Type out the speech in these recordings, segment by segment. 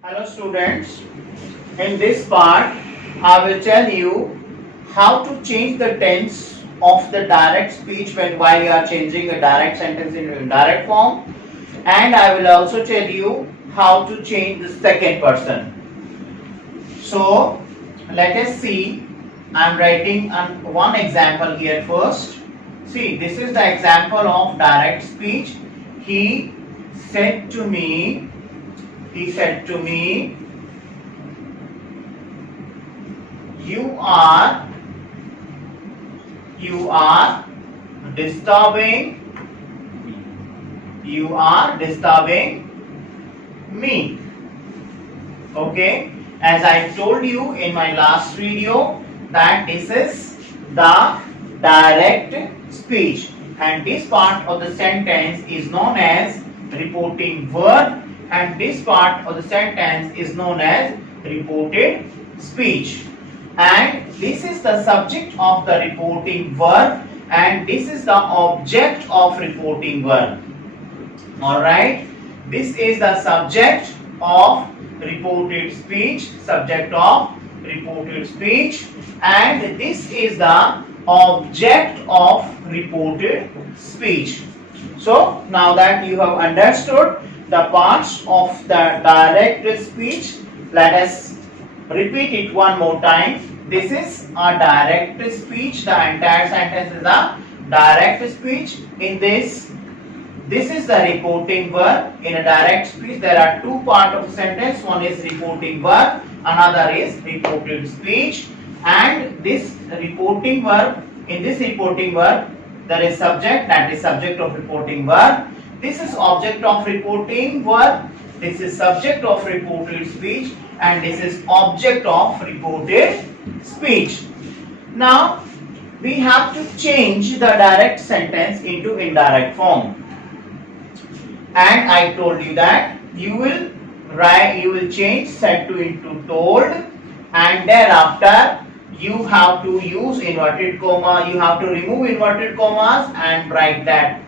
Hello students, in this part I will tell you how to change the tense of the direct speech while you are changing a direct sentence into indirect form, and I will also tell you how to change the second person. So let us see, I am writing one example here first. See, this is the example of direct speech. He said to me, he said to me, you are disturbing me. Okay, as I told you in my last video that this is the direct speech, and this part of the sentence is known as reporting verb, and this part of the sentence is known as reported speech. And this is the subject of the reporting verb, and this is the object of reporting verb. Alright, this is the subject of reported speech, and this is the object of reported speech. So now that you have understood the parts of the direct speech, let us repeat it one more time. This is a direct speech. The entire sentence is a direct speech. In this is the reporting verb. In a direct speech, there are two parts of the sentence. One is reporting verb, another is reported speech. And this reporting verb, in this reporting verb, there is subject, that is subject of reporting verb. This is object of reporting verb. This is subject of reported speech, and this is object of reported speech. Now we have to change the direct sentence into indirect form. And I told you that you will change said to into told, and thereafter you have to use inverted comma. You have to remove inverted commas and write that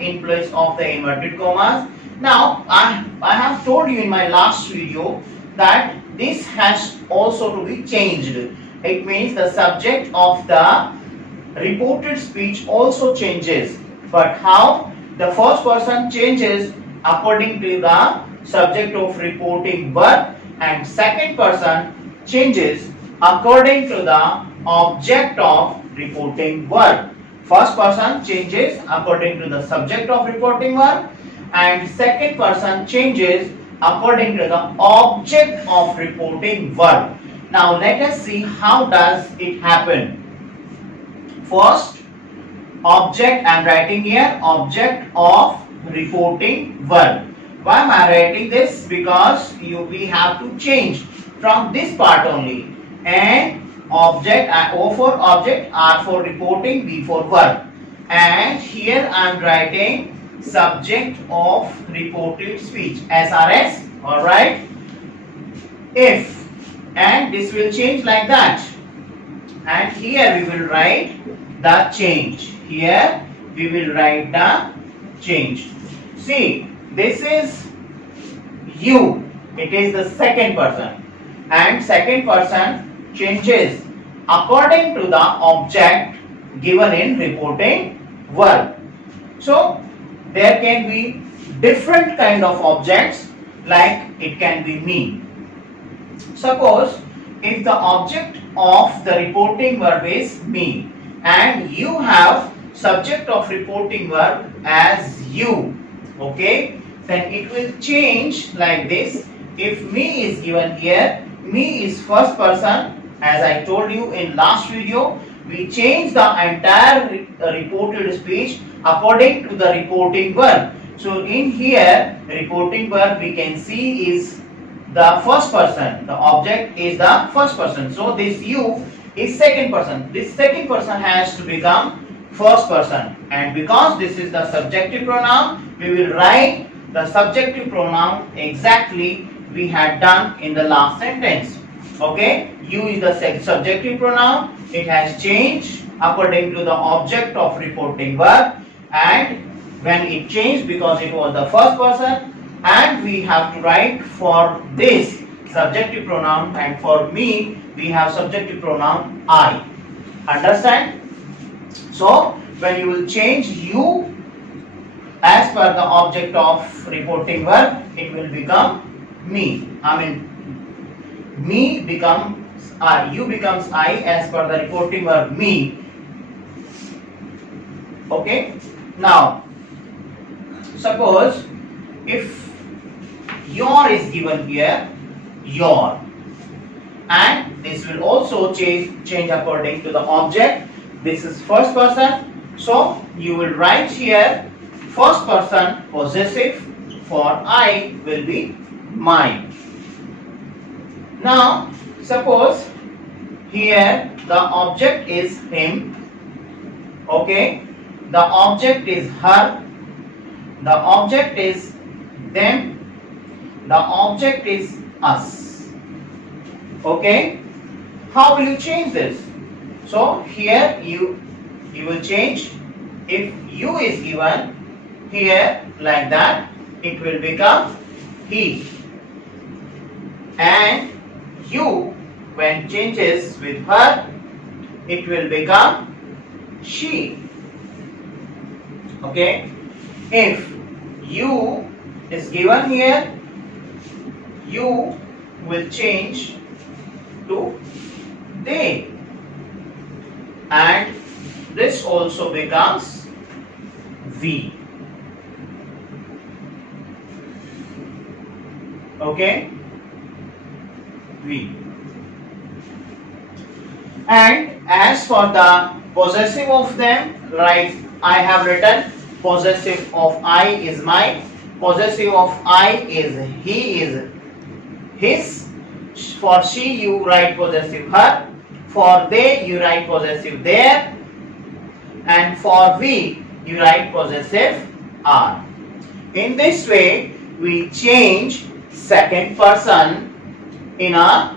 in place of the inverted commas. Now I have told you in my last video that this has also to be changed. It means the subject of the reported speech also changes. But how? The first person changes according to the subject of reporting verb, and second person changes according to the object of reporting verb. First person changes according to the subject of reporting verb, and second person changes according to the object of reporting verb. Now let us see how does it happen. First, object, I am writing here object of reporting verb. Why am I writing this? Because we have to change from this part only. And object, O for object, R for reporting, V for verb. And here I am writing subject of reported speech, SRS. Alright. If, and this will change like that. And here we will write the change. Here we will write the change. See, this is you. It is the second person. And second person changes according to the object given in reporting verb. So there can be different kind of objects, like it can be me. Suppose if the object of the reporting verb is me, and you have subject of reporting verb as you, okay, then it will change like this. If me is given here, me is first person. As I told you in last video, we change the entire reported speech according to the reporting verb. So in here, reporting verb we can see is the first person. The object is the first person. So this you is second person. This second person has to become first person. And because this is the subjective pronoun, we will write the subjective pronoun exactly we had done in the last sentence. Okay, you is the subjective pronoun. It has changed according to the object of reporting verb, and when it changed because it was the first person, and that we have to write for this subjective pronoun, and for me we have subjective pronoun I. Understand? So when you will change you as per the object of reporting verb, it will become me. Me becomes I, you becomes I as per the reporting verb me. Okay. Now suppose if your is given here, your, and this will also change according to the object. This is first person, so you will write here first person possessive. For I will be mine. Now suppose here the object is him, okay, the object is her, the object is them, the object is us. Okay, how will you change this? So here you will change. If you is given here like that, it will become he, and you when changes with her, it will become she. Okay, if you is given here, you will change to they, and this also becomes we. Okay, we. And as for the possessive of them, right, I have written possessive of I is mine, possessive of I is he is his, for she you write possessive her, for they you write possessive their, and for we you write possessive are. In this way we change second person in a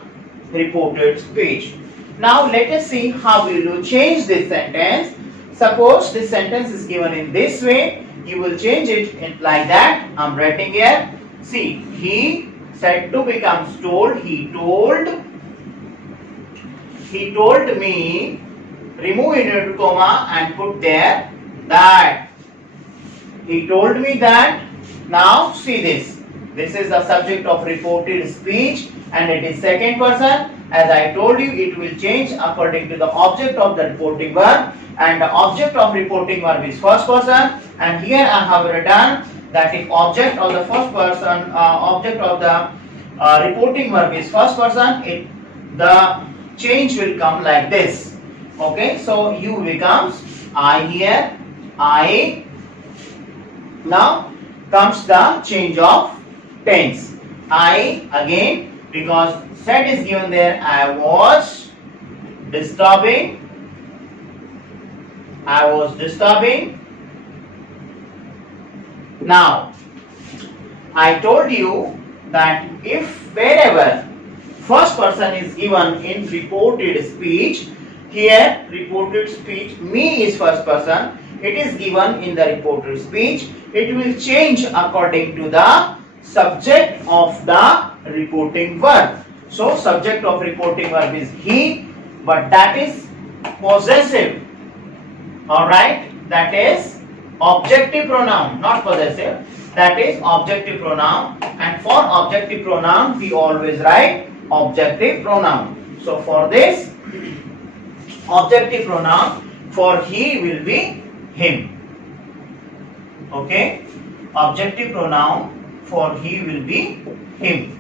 reported speech. Now let us see how we will change this sentence. Suppose this sentence is given in this way, you will change it like that. I am writing here. See, he said to becomes told. He told me, remove inverted comma and put there that. He told me that. Now see this. This is the subject of reported speech and it is second person. As I told you, it will change according to the object of the reporting verb, and the object of reporting verb is first person. And here I have written that if object of the first person, object of the reporting verb is first person, the change will come like this. Okay, so you becomes I here, I. Now comes the change of tense. I again, because said is given there, I was disturbing. I was disturbing. Now I told you that if wherever first person is given in reported speech, here reported speech, me is first person, it is given in the reported speech, it will change according to the subject of the reporting verb. So subject of reporting verb is he, but that is possessive. Alright, that is objective pronoun, not possessive. That is objective pronoun, and for objective pronoun we always write objective pronoun. So for this objective pronoun, for he will be him. Okay, objective pronoun for he will be him.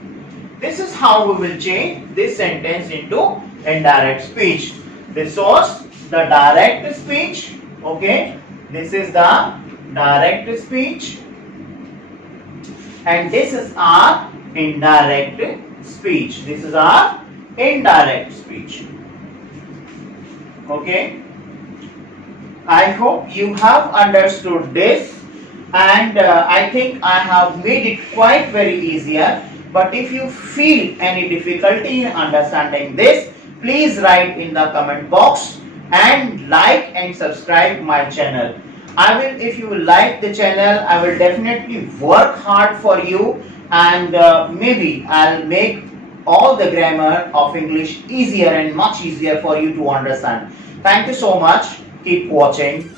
This is how we will change this sentence into indirect speech. This was the direct speech. Okay, this is the direct speech, and this is our indirect speech. This is our indirect speech. Okay, I hope you have understood this, and I think I have made it quite very easier. But if you feel any difficulty in understanding this, please write in the comment box and like and subscribe my channel. I will, if you will like the channel, I will definitely work hard for you, and maybe I'll make all the grammar of English easier and much easier for you to understand. Thank you so much. Keep watching.